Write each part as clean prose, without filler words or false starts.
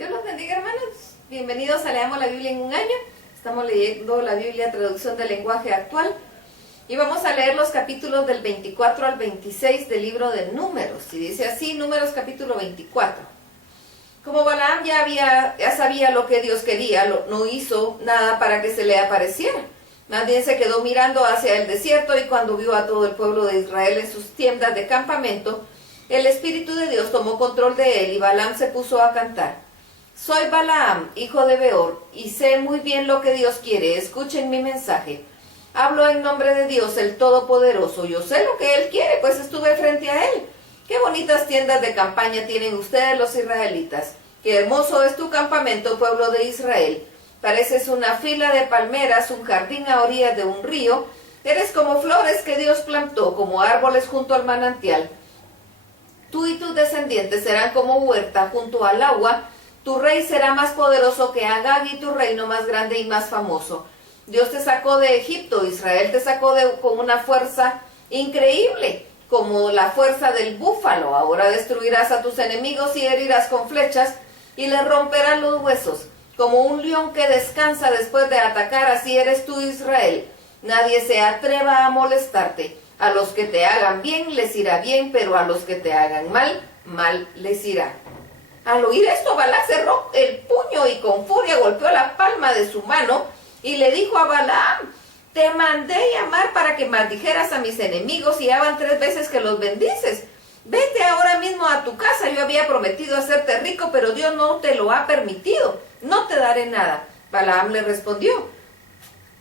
Dios los bendiga, hermanos. Bienvenidos a Leamos la Biblia en un año. Estamos leyendo la Biblia traducción del lenguaje actual. Y vamos a leer los capítulos del 24 al 26 del libro de Números. Y dice así, Números capítulo 24. Como Balaam ya sabía lo que Dios quería, no hizo nada para que se le apareciera. Más bien se quedó mirando hacia el desierto, y cuando vio a todo el pueblo de Israel en sus tiendas de campamento, el Espíritu de Dios tomó control de él y Balaam se puso a cantar. Soy Balaam, hijo de Beor, y sé muy bien lo que Dios quiere. Escuchen mi mensaje. Hablo en nombre de Dios, el Todopoderoso. Yo sé lo que Él quiere, pues estuve frente a Él. Qué bonitas tiendas de campaña tienen ustedes los israelitas. Qué hermoso es tu campamento, pueblo de Israel. Pareces una fila de palmeras, un jardín a orillas de un río. Eres como flores que Dios plantó, como árboles junto al manantial. Tú y tus descendientes serán como huerta junto al agua. Tu rey será más poderoso que Agag y tu reino más grande y más famoso. Dios te sacó de Egipto, Israel te sacó con una fuerza increíble, como la fuerza del búfalo. Ahora destruirás a tus enemigos y herirás con flechas y les romperás los huesos. Como un león que descansa después de atacar, así eres tú, Israel. Nadie se atreva a molestarte. A los que te hagan bien les irá bien, pero a los que te hagan mal, mal les irá. Al oír esto, Balac cerró el puño y con furia golpeó la palma de su mano y le dijo a Balaam: te mandé llamar para que maldijeras a mis enemigos y ya van 3 veces que los bendices. Vete ahora mismo a tu casa. Yo había prometido hacerte rico, pero Dios no te lo ha permitido. No te daré nada. Balaam le respondió: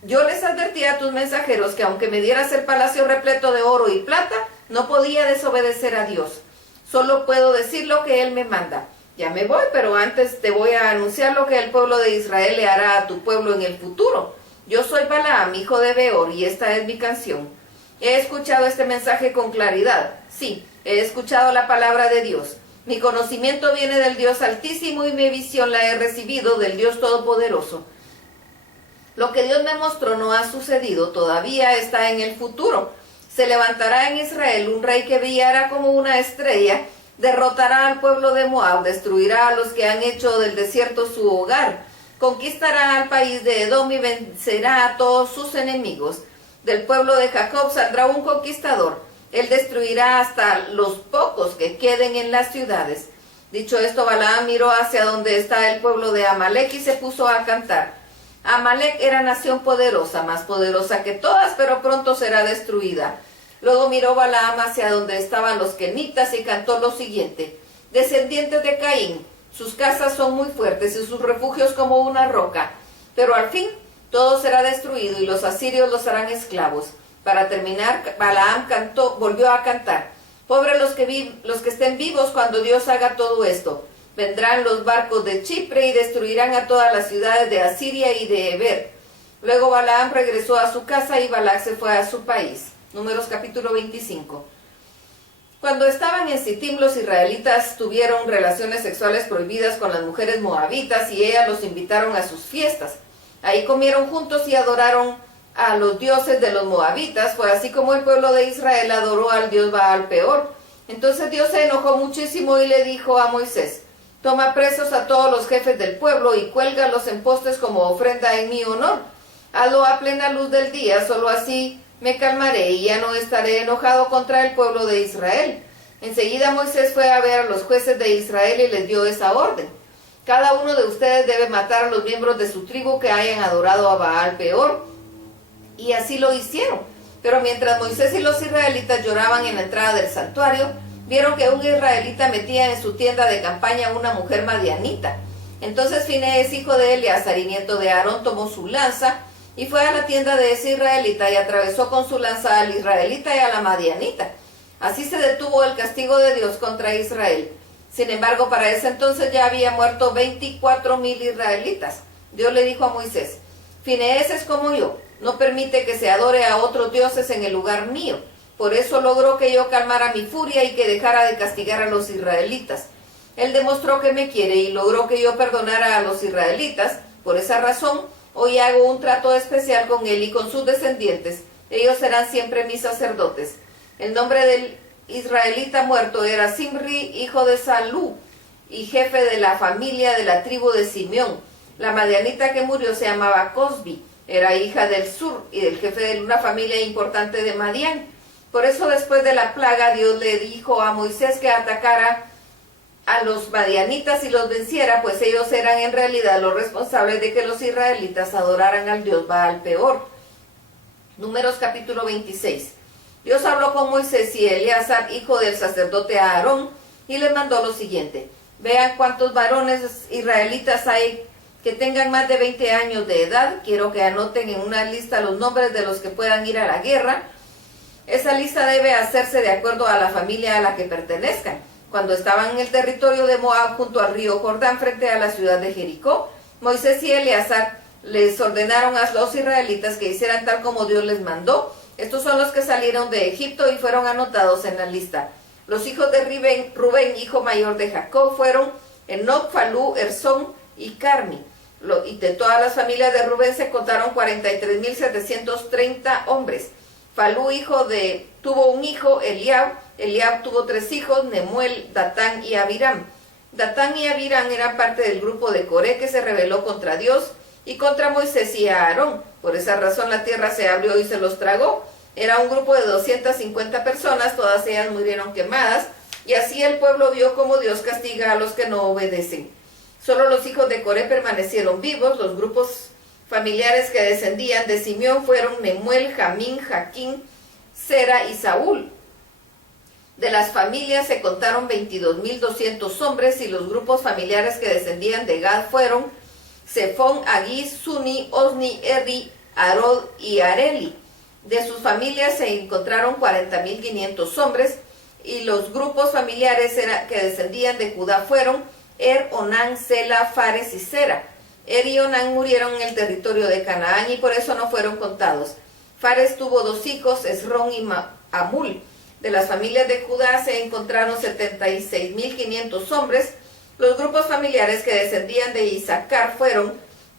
yo les advertí a tus mensajeros que aunque me dieras el palacio repleto de oro y plata, no podía desobedecer a Dios. Solo puedo decir lo que Él me manda. Ya me voy, pero antes te voy a anunciar lo que el pueblo de Israel le hará a tu pueblo en el futuro. Yo soy Balaam, hijo de Beor, y esta es mi canción. He escuchado este mensaje con claridad. Sí, he escuchado la palabra de Dios. Mi conocimiento viene del Dios Altísimo y mi visión la he recibido del Dios Todopoderoso. Lo que Dios me mostró no ha sucedido, todavía está en el futuro. Se levantará en Israel un rey que brillará como una estrella, derrotará al pueblo de Moab, destruirá a los que han hecho del desierto su hogar, conquistará al país de Edom y vencerá a todos sus enemigos. Del pueblo de Jacob saldrá un conquistador, él destruirá hasta los pocos que queden en las ciudades. Dicho esto, Balaam miró hacia donde está el pueblo de Amalek y se puso a cantar. Amalek era nación poderosa, más poderosa que todas, pero pronto será destruida. Luego miró Balaam hacia donde estaban los kenitas y cantó lo siguiente: descendientes de Caín, sus casas son muy fuertes y sus refugios como una roca, pero al fin todo será destruido y los asirios los harán esclavos. Para terminar, Balaam volvió a cantar: pobres los que estén vivos cuando Dios haga todo esto. Vendrán los barcos de Chipre y destruirán a todas las ciudades de Asiria y de Eber. Luego Balaam regresó a su casa y Balac se fue a su país. Números capítulo 25. Cuando estaban en Sittim, los israelitas tuvieron relaciones sexuales prohibidas con las mujeres moabitas y ellas los invitaron a sus fiestas. Ahí comieron juntos y adoraron a los dioses de los moabitas. Fue así como el pueblo de Israel adoró al dios Baal Peor. Entonces Dios se enojó muchísimo y le dijo a Moisés: toma presos a todos los jefes del pueblo y cuélgalos en postes como ofrenda en mi honor. Hazlo a plena luz del día, solo así me calmaré y ya no estaré enojado contra el pueblo de Israel. Enseguida Moisés fue a ver a los jueces de Israel y les dio esa orden: cada uno de ustedes debe matar a los miembros de su tribu que hayan adorado a Baal Peor. Y así lo hicieron. Pero mientras Moisés y los israelitas lloraban en la entrada del santuario, vieron que un israelita metía en su tienda de campaña a una mujer madianita. Entonces Finehés, hijo de Eleazar y nieto de Aarón, tomó su lanza y fue a la tienda de ese israelita y atravesó con su lanza al israelita y a la madianita. Así se detuvo el castigo de Dios contra Israel. Sin embargo, para ese entonces ya había muerto 24,000 israelitas. Dios le dijo a Moisés: Finehés es como yo, no permite que se adore a otros dioses en el lugar mío. Por eso logró que yo calmara mi furia y que dejara de castigar a los israelitas. Él demostró que me quiere y logró que yo perdonara a los israelitas. Por esa razón, hoy hago un trato especial con él y con sus descendientes. Ellos serán siempre mis sacerdotes. El nombre del israelita muerto era Simri, hijo de Salú, y jefe de la familia de la tribu de Simeón. La madianita que murió se llamaba Cosbi, era hija del sur y del jefe de una familia importante de Madián. Por eso después de la plaga Dios le dijo a Moisés que atacara a los madianitas y los venciera, pues ellos eran en realidad los responsables de que los israelitas adoraran al dios Baal Peor. Números capítulo 26. Dios habló con Moisés y Eleazar, hijo del sacerdote Aarón, y les mandó lo siguiente: vean cuántos varones israelitas hay que tengan más de 20 años de edad. Quiero que anoten en una lista los nombres de los que puedan ir a la guerra. Esa lista debe hacerse de acuerdo a la familia a la que pertenezcan. Cuando estaban en el territorio de Moab junto al río Jordán frente a la ciudad de Jericó, Moisés y Eleazar les ordenaron a los israelitas que hicieran tal como Dios les mandó. Estos son los que salieron de Egipto y fueron anotados en la lista. Los hijos de Rubén, hijo mayor de Jacob, fueron Enoc, Falú, Ersón y Carmi. Y de todas las familias de Rubén se contaron 43.730 hombres. Falú tuvo un hijo, Eliab. Eliab tuvo 3 hijos, Nemuel, Datán y Abiram. Datán y Abiram eran parte del grupo de Coré que se rebeló contra Dios y contra Moisés y Aarón. Por esa razón la tierra se abrió y se los tragó. Era un grupo de 250 personas, todas ellas murieron quemadas, y así el pueblo vio cómo Dios castiga a los que no obedecen. Solo los hijos de Coré permanecieron vivos. Los grupos familiares que descendían de Simeón fueron Nemuel, Jamín, Jaquín, Sera y Saúl. De las familias se contaron 22.200 hombres, y los grupos familiares que descendían de Gad fueron Sefón, Agí, Suni, Osni, Erri, Arod y Areli. De sus familias se encontraron 40.500 hombres, y los grupos familiares que descendían de Judá fueron Onán, Sela, Fares y Sera. Y Onán murieron en el territorio de Canaán y por eso no fueron contados. Fares tuvo 2 hijos, Esrón y Amul. De las familias de Judá se encontraron 76.500 hombres. Los grupos familiares que descendían de Isaacar fueron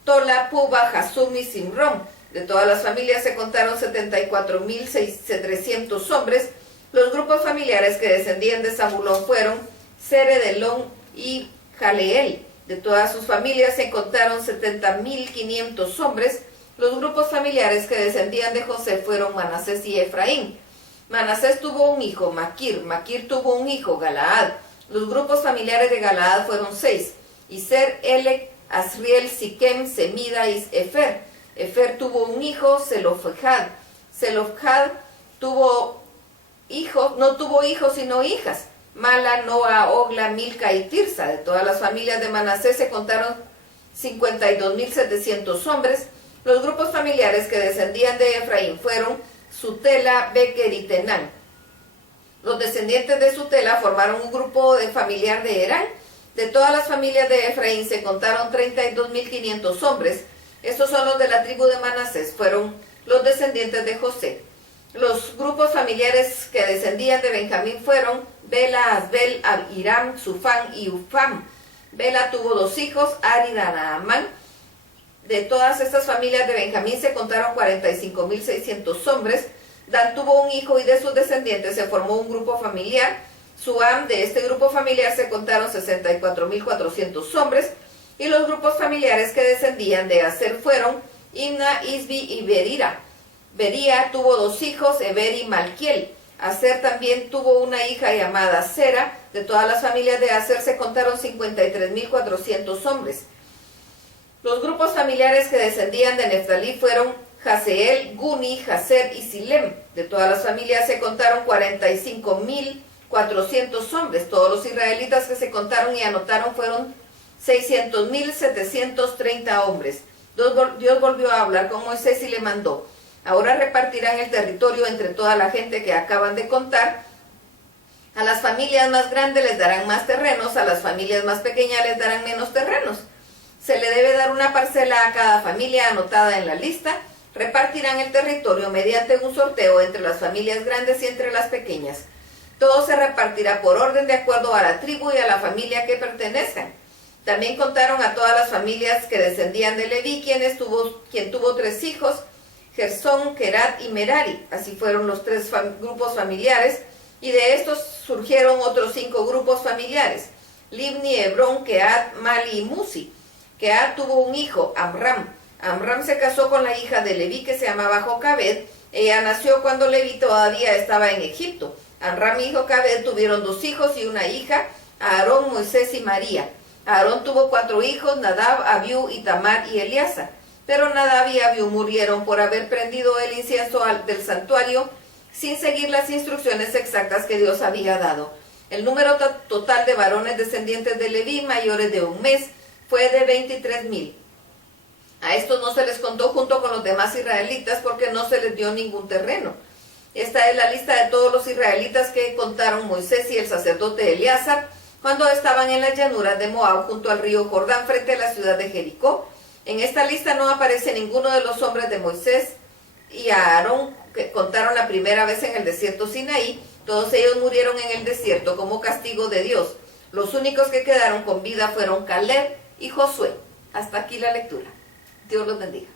Tola, Puba, Jasum y Simrón. De todas las familias se contaron 74.300 hombres. Los grupos familiares que descendían de Zabulón fueron Seredelón y Jaleel. De todas sus familias se contaron 70.500 hombres. Los grupos familiares que descendían de José fueron Manasés y Efraín. Manasés tuvo un hijo, Maquir. Maquir tuvo un hijo, Galaad. Los grupos familiares de Galaad fueron 6: Iser, Elec, Asriel, Siquem, Semida y Efer. Efer tuvo un hijo, Zelofhad. Zelofhad no tuvo hijos sino hijas: Mala, Noa, Ogla, Milca y Tirsa. De todas las familias de Manasés se contaron 52.700 hombres. Los grupos familiares que descendían de Efraín fueron Sutela, Beker y Tenán. Los descendientes de Sutela formaron un grupo familiar de Herán. De todas las familias de Efraín se contaron 32.500 hombres. Estos son los de la tribu de Manasés, fueron los descendientes de José. Los grupos familiares que descendían de Benjamín fueron Bela, Asbel, Abiram, Sufán y Ufam. Bela tuvo 2 hijos, Ari y Naamán. De todas estas familias de Benjamín se contaron 45.600 hombres. Dan tuvo un hijo y de sus descendientes se formó un grupo familiar. Suam, de este grupo familiar se contaron 64.400 hombres. Y los grupos familiares que descendían de Aser fueron Imna, Isbi y Berira. Bería tuvo 2 hijos, Eber y Malquiel. Aser también tuvo una hija llamada Sera. De todas las familias de Aser se contaron 53.400 hombres. Los grupos familiares que descendían de Neftalí fueron Jaseel, Guni, Jaser y Silem. De todas las familias se contaron 45.400 hombres. Todos los israelitas que se contaron y anotaron fueron 600.730 hombres. Dios volvió a hablar con Moisés y le mandó: ahora repartirán el territorio entre toda la gente que acaban de contar. A las familias más grandes les darán más terrenos, a las familias más pequeñas les darán menos terrenos. Se le debe dar una parcela a cada familia anotada en la lista. Repartirán el territorio mediante un sorteo entre las familias grandes y entre las pequeñas. Todo se repartirá por orden de acuerdo a la tribu y a la familia que pertenezcan. También contaron a todas las familias que descendían de Leví, quien tuvo 3 hijos, Gersón, Kerat y Merari. Así fueron los 3 grupos familiares, y de estos surgieron otros 5 grupos familiares. Libni, Hebrón, Keat, Mali y Musi. Keat tuvo un hijo, Amram. Amram se casó con la hija de Leví que se llamaba Jocabed. Ella nació cuando Leví todavía estaba en Egipto. Amram y Jocabed tuvieron 2 hijos y una hija, Aarón, Moisés y María. Aarón tuvo 4 hijos, Nadab, Abiú, Itamar y Eleazar. Pero Nadab y Abiú murieron por haber prendido el incienso del santuario sin seguir las instrucciones exactas que Dios había dado. El número total de varones descendientes de Leví mayores de un mes fue de 23,000. A estos no se les contó junto con los demás israelitas porque no se les dio ningún terreno. Esta es la lista de todos los israelitas que contaron Moisés y el sacerdote Eleazar cuando estaban en las llanuras de Moab junto al río Jordán frente a la ciudad de Jericó. En esta lista no aparece ninguno de los hombres de Moisés y Aarón que contaron la primera vez en el desierto Sinaí. Todos ellos murieron en el desierto como castigo de Dios. Los únicos que quedaron con vida fueron Caleb y Josué. Hasta aquí la lectura. Dios los bendiga.